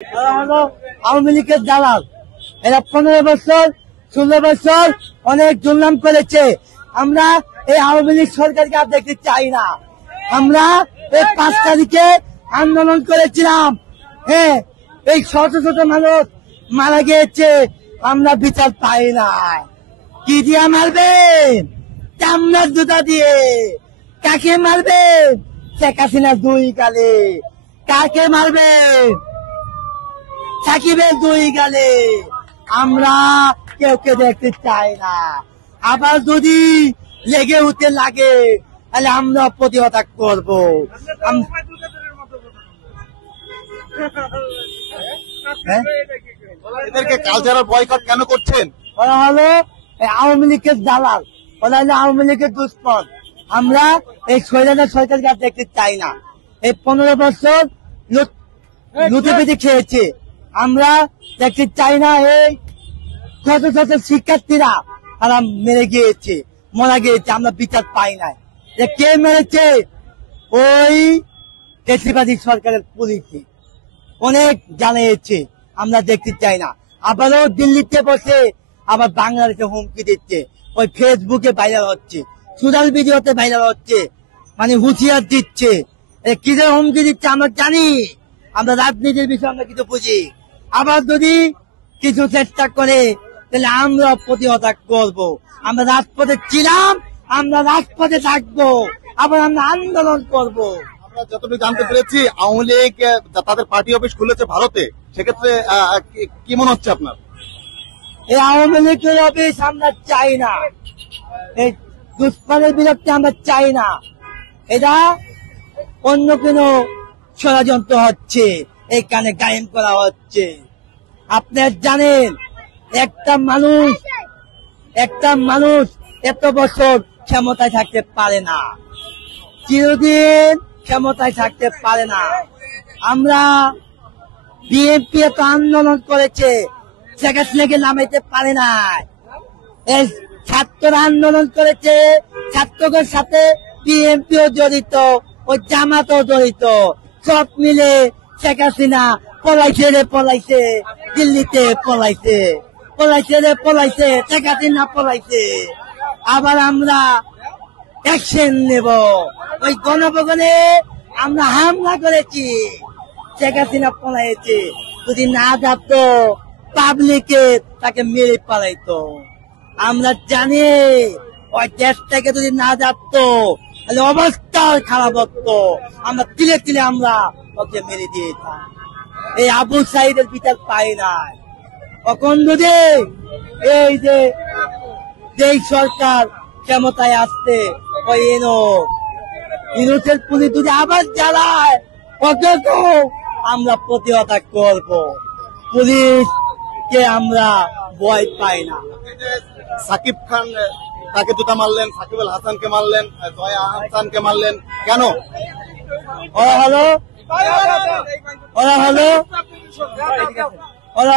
এরা হলো আওয়ামী লীগের দালাল। এরা 15 বছর 16 বছর অনেক জুলুম করেছে। আমরা এই আওয়ামী লীগ সরকারকে আর দেখতে চাই না। আমরা এই 5 তারিখে আন্দোলন করেছিলাম। হ্যাঁ, এই শত শত মানুষ মারা গিয়েছে, আমরা বিচার পাই না। কি দিয়া মারবেন? চামড়ার জুতা দিয়ে। কাকে মারবেন? শেখ হাসিনার 2 গালে। কাকে মারবেন? সাকিবের 2 গালে। আমরা কেউকে দেখতে চাই না। আবার যদি লেগে উঠতে লাগে তাহলে আমরা প্রতিহত করব। এদেরকে কালচারাল বয়কট কেন করছেন? ওরা হলো আওয়ামী লীগের দালাল, ওরা হলো আওয়ামী লীগের দুশ্মন। আমরা এই স্বৈরাচার সরকারকে আর দেখতে চাই না। এই 15 বছর লুটে পেটে খেয়েছে, আমরা দেখতে চাই না। এই শত শত শিক্ষার্থীরা তারা মেরে গিয়েছে, মারা গিয়েছে, আমরা বিচার পাই না। কে মেরেছে? ওই দেশবাদী সরকারের পুলিশে অনেক জানিয়েছে, আমরা দেখতে চাই না। আবারও দিল্লিতে বসে আবার বাংলাদেশে হুমকি দিচ্ছে, ওই ফেসবুকে ভাইরাল হচ্ছে, সোশ্যাল মিডিয়াতে ভাইরাল হচ্ছে, মানে হুঁশিয়ার দিচ্ছে। কি যে হুমকি দিচ্ছে আমরা জানি, আমরা রাজনীতির বিষয়ে আমরা কিছু বুঝি। আবার যদি কিছু চেষ্টা করে তাহলে আমরা প্রতিহত করব। আমরা রাজপথে ছিলাম, আমরা রাজপথে থাকবো, আবার আমরা আন্দোলন করব। আমরা যতটুকু জানতে পেরেছি আওয়ামী লীগ তাদের পার্টি অফিস খুলেছে ভারতে, সেক্ষেত্রে কি মনে হচ্ছে আপনার? এই আওয়ামী লীগের অফিস আমরা চাই না, এই দুশ্মনের বিরুদ্ধে আমরা চাই না। এটা অন্য কোনো ষড়যন্ত্র হচ্ছে, এখানে কায়েম করা হচ্ছে। আপনারা জানেন একটা মানুষ এত বছর ক্ষমতায় থাকতে পারে না, চিরদিন ক্ষমতায় থাকতে পারে না। আমরা বিএনপি এত আন্দোলন করেছে, শেখ হাসিনাকে নামাইতে পারে না। এই ছাত্ররা আন্দোলন করেছে, ছাত্রদের সাথে বিএনপিও জড়িত, ওই জামাতও জড়িত। সব মিলে শেখ হাসিনা পলাইছে, দিল্লিতে পলাইছে, শেখ হাসিনা পলাইছে। আবার আমরা অ্যাকশন নেব। ওই গণভবনে আমরা হামলা করেছি, শেখ হাসিনা পলাইছে। যদি না যাত পাবলিকে তাকে মেরে পালাইতো। আমরা জানি ওই দেশ থেকে যদি না যাত তাহলে অবস্থা খারাপ হতো। আমরা তিলে তিলে আমরা ওকে মেরে দিয়েছিলাম। এই আবু সাইদের বিচার পাই নাই। তখন যদি এই যে যেই সরকার ক্ষমতায় আসছে, ওই ইনুসের পুলিশ যদি আবার জ্বালায়, অথচ আমরা প্রতিহত করব। পুলিশকে আমরা ভয় পাই না। সাকিব খান তাকে জুতা মারলেন, সাকিব আল হাসানকে মারলেন, জয়া আহসানকে মারলেন, কেন? ওরা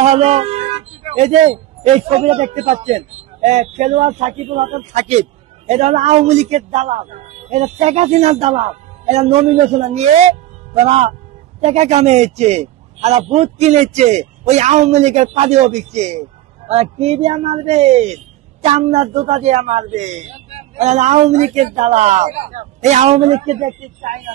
হলো এই যে এই ছবিটা দেখতে পাচ্ছেন, খেলোয়াড় সাকিবুল হাসান সাকিব, এটা হলো আওয়ামী লীগের দালাল, এটা শেখ হাসিনার দালাল। এটা নমিনেশন নিয়ে তারা টাকা কামিয়েছে, তারা ভোট কিনেছে ওই আওয়ামী লীগের পার্টি অফিসে। ওরা কি দিয়ে মারবে? চামড়ার জুতা দিয়ে মারবে। আওয়ামী লীগের দালাল। এই আওয়ামী লীগকে দেখতে চাই না।